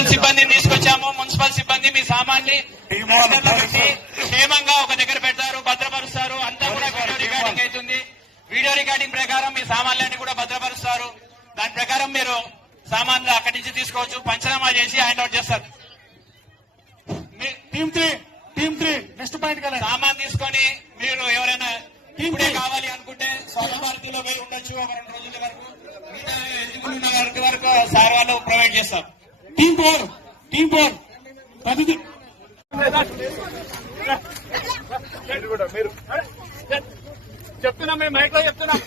Municipal సిబ్బందిని తీసుకొచ్చాము. Municipal సిబ్బంది మీ సామాన్ని క్షేమంగా ఒక దగ్గర పెడతారు, భద్రపరుస్తారు. అంతా కూడా వీడియో రికార్డింగ్ అవుతుంది. వీడియో రికార్డింగ్ ప్రకారం మీ సామాన్లన్నీ కూడా భద్రపరుస్తారు. దాని ప్రకారం మీరు సామాన్లు అక్కడి నుంచి తీసుకోవచ్చు, పంచనామా చేసి హ్యాండ్ అవుట్ చేస్తారు. టీమ్ 3 నెక్స్ట్ పాయింట్ కదా. సామాన్ తీసుకొని మీరు ఎవరైనా ఇప్పుడే కావాలి అనుకుంటే స్వర్ణ భారతిలో పోయి ఉండొచ్చు ఒక 2 రోజుల వరకు. మిగతా ఎలిజిబుల్ ఉన్న వరకు సార్ వాళ్ళు ప్రొవైడ్ చేస్తారు. టీమ్ 4 ప్రతిదీ చెప్తున్నాం, మేము మైక్ లో చెప్తున్నాం.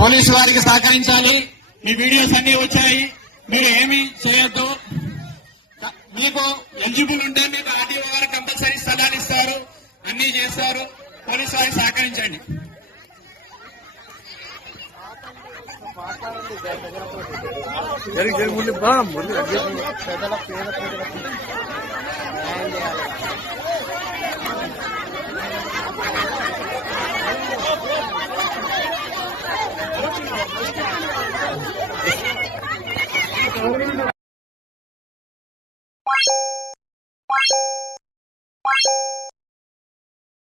పోలీసు వారికి సహకరించాలి. మీ వీడియోస్ అన్ని వచ్చాయి, మీరు ఏమీ చేయొద్దు. మీకు ఎలిజిబుల్ ఉంటే మీకు ఆర్టీఓ గారు కంపల్సరీ స్థలాలు ఇస్తారు, అన్ని చేస్తారు. పోలీసు వారికి సహకరించండి. జరిగి